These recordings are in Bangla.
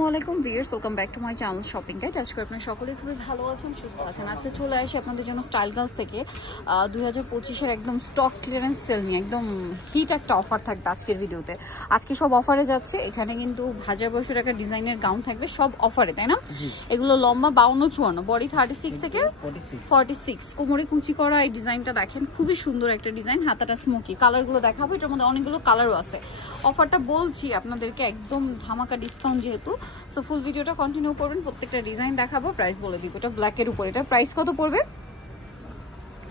আসসালামু আলাইকুম viewers, welcome back to my channel shopping guide. আজকে আপনারা সকলেই খুবই ভালো আছেন, সুস্থ আছেন। আজকে চলে আসি আপনাদের জন্য স্টাইল গার্লস থেকে 2025-এর একদম স্টক ক্লিয়ারেন্স সেল নিয়ে একদম হিট একটা অফার থাকবে আজকের ভিডিওতে। আজকে সব অফারে যাচ্ছে। এখানে কিন্তু 1200 টাকার ডিজাইনের গাউন থাকবে, সব অফারে, তাই না? এগুলো লম্বা 52-54, বডি 36 থেকে 46, কোমরে কুচি করা। এই ডিজাইনটা দেখেন, খুবই সুন্দর একটা ডিজাইন, হাতাটা স্মোকি। কালারগুলো দেখাবো, এটার মধ্যে অনেকগুলো কালারও আছে। অফারটা বলছি আপনাদেরকে একদম ধামাকা ডিসকাউন্ট যেহেতু, সো ফুল ভিডিওটা কন্টিনিউ করবেন। প্রত্যেকটা ডিজাইন দেখাবো, প্রাইস বলে দিব। এটা ব্ল্যাকের উপর, এটা প্রাইস কত পড়বে?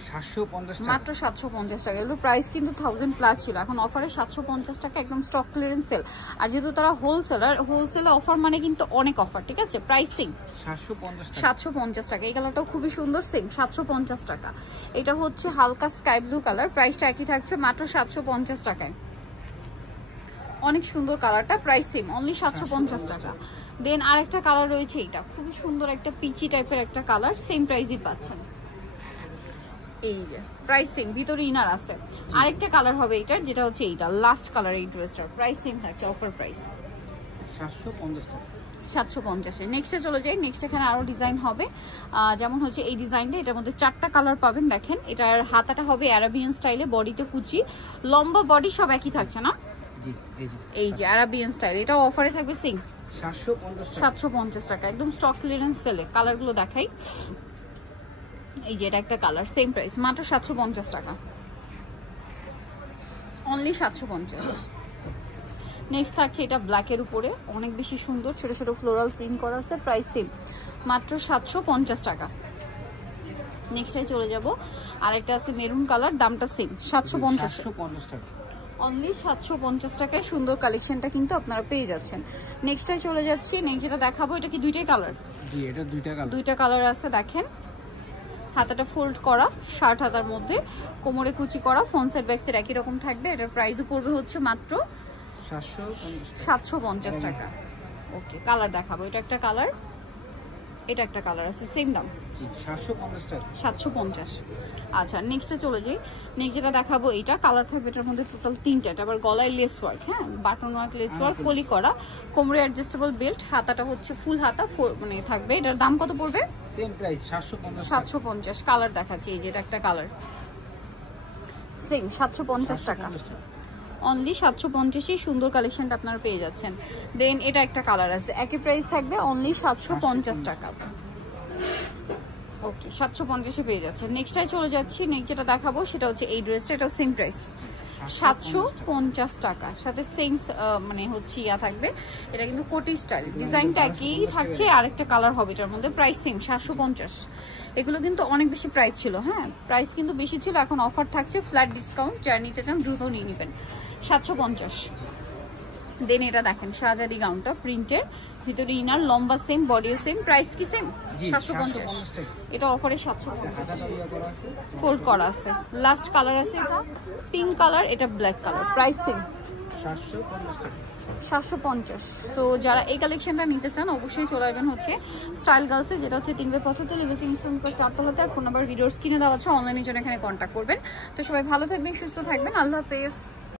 750 টাকা, মাত্র 750 টাকা। এগুলো প্রাইস কিন্তু 1000 প্লাস ছিল, এখন অফারে 750 টাকা, একদম স্টক ক্লিয়ারেন্স সেল। আর যেহেতু তারা হোলসেলার, হোলসেলে অফার মানে কিন্তু অনেক অফার, ঠিক আছে? প্রাইসিং 750 টাকা। এই কালারটাও খুবই সুন্দর, সেম 750 টাকা। এটা হচ্ছে হালকা স্কাই ব্লু কালার, প্রাইসটা একই থাকছে মাত্র 750 টাকায়। অনেক সুন্দর কালারটা, প্রাইস সেম, অনলি 750 টাকা। দেন আরেকটা কালার রয়েছে, এটা খুবই সুন্দর একটা পিচি টাইপের একটা কালার, সেম প্রাইসই পাচ্ছেন। এই যে প্রাইস সেম, ভিতরে ইনার আছে। আরেকটা কালার হবে এটার, যেটা হচ্ছে এইটা লাস্ট কালার। এই ড্রেসটার প্রাইস সেম থাকছে, অফার প্রাইস 750 টাকা, 750-এ। নেক্সটে চলে যাই। নেক্সট এখানে আরো ডিজাইন হবে, যেমন হচ্ছে এই ডিজাইনটা। এটার মধ্যে 4টা কালার পাবেন। দেখেন, এটার হাতাটা হবে অ্যারাবিয়ান স্টাইলে, বডিতে কুচি, লম্বা বডি সব একই থাকছে না? জি, এই যে অ্যারাবিয়ান স্টাইল, এটা অফারে থাকবে সেম 750 টাকা, একদম স্টক ক্লিয়ারেন্স সেলে। কালারগুলো দেখাই। এই যে এটা একটা কালার, সেম প্রাইস, মাত্র 750 টাকা, অনলি 750। নেক্সট থাকছে এটা ব্ল্যাকের উপরে, অনেক বেশি সুন্দর, ছোট ছোট ফ্লোরাল প্রিন্ট করা আছে, প্রাইস সেম, মাত্র 750 টাকা। নেক্সটে চলে যাব। আরেকটা আছে মেরুন কালার, দামটা সেম 750 টাকা, অনলি 750 টাকায় সুন্দর কালেকশনটা কিন্তু আপনারা পেয়ে যাচ্ছেন। নেক্সটে চলে যাচ্ছি। নেক্সট যেটা দেখাবো, এটা কি দুইটাই কালার? জি, এটা দুইটা কালার আছে। দেখেন, হাতাটা ফোল্ড করা, শার্ট হাতার মধ্যে, কোমরে কুচি করা, ফ্রন্ট সাইড ব্যাক সাইড একই রকম থাকবে। এটার প্রাইসও পড়বে হচ্ছে মাত্র 750 টাকা। ওকে, কালার দেখাবো। এটা একটা কালার, এটা একটা কালার আছে, সেম দাম, জি 750 টাকা, 750। আচ্ছা, নেক্সটে চলে যাই। নেক্সট যেটা দেখাবো, এইটা কালার থাকবে এটার মধ্যে টোটাল 3টা। এটা আবার গলায় লেস ওয়ার্ক, হ্যাঁ, বাটন ওয়ার্ক, লেস ওয়ার্ক, কলি করা, কোমরে অ্যাডজাস্টেবল বেল্ট, হাতাটা হচ্ছে ফুল হাতা মানে থাকবে। এটার দাম কত পড়বে? Same price 750। কালার দেখাচ্ছি, এই যে এটা একটা কালার, সেম 750 টাকা, অনলি 750-এই সুন্দর কালেকশনটা আপনারা পেয়ে যাচ্ছেন। দেন এটা একটা কালার আছে, একই প্রাইস থাকবে, অনলি 750 টাকা। ওকে, 750-এ পেয়ে যাচ্ছেন। নেক্সটটাই চলে যাচ্ছি। নেক্সট যেটা দেখাবো সেটা হচ্ছে এই ড্রেসটা, এটাও সেম প্রাইস 750 টাকা, সাথে সেম মানে হচ্ছে ইয়া থাকবে। এটা কিন্তু কোটি স্টাইল, ডিজাইনটা একই থাকছে, আরেকটা কালার হবে এটার মধ্যে, প্রাইস সেম 750। এগুলো কিন্তু অনেক বেশি প্রাইস ছিল, হ্যাঁ, প্রাইস কিন্তু বেশি ছিল, এখন অফার থাকছে, ফ্ল্যাট ডিসকাউন্ট। যারা নিতে চান দ্রুত নিয়ে নেবেন, 750। দেন এটা দেখেন, শাহজাদি গাউনটা প্রিন্টের, ভিতরে ইনার, লম্বা সেম, বডিও সেম, প্রাইস কি সেম 750। এটা অফারে 750, ফোল্ড করা আছে। লাস্ট কালার আছে এটা পিঙ্ক কালার, এটা black colour, price same 750। So যারা এই কালেকশনটা নিতে চান অবশ্যই চলে আসবেন হচ্ছে স্টাইল গার্লসে, যেটা হচ্ছে 3/75 লেভেল 3 4তলাতে। আর ফোন নাম্বার ভিডিওর স্ক্রিনে দেওয়া আছে, অনলাইনের জন্য এখানে কন্ট্যাক্ট করবেন। তো সবাই ভালো থাকবেন, সুস্থ থাকবেন, আল্লাহ হাফেজ।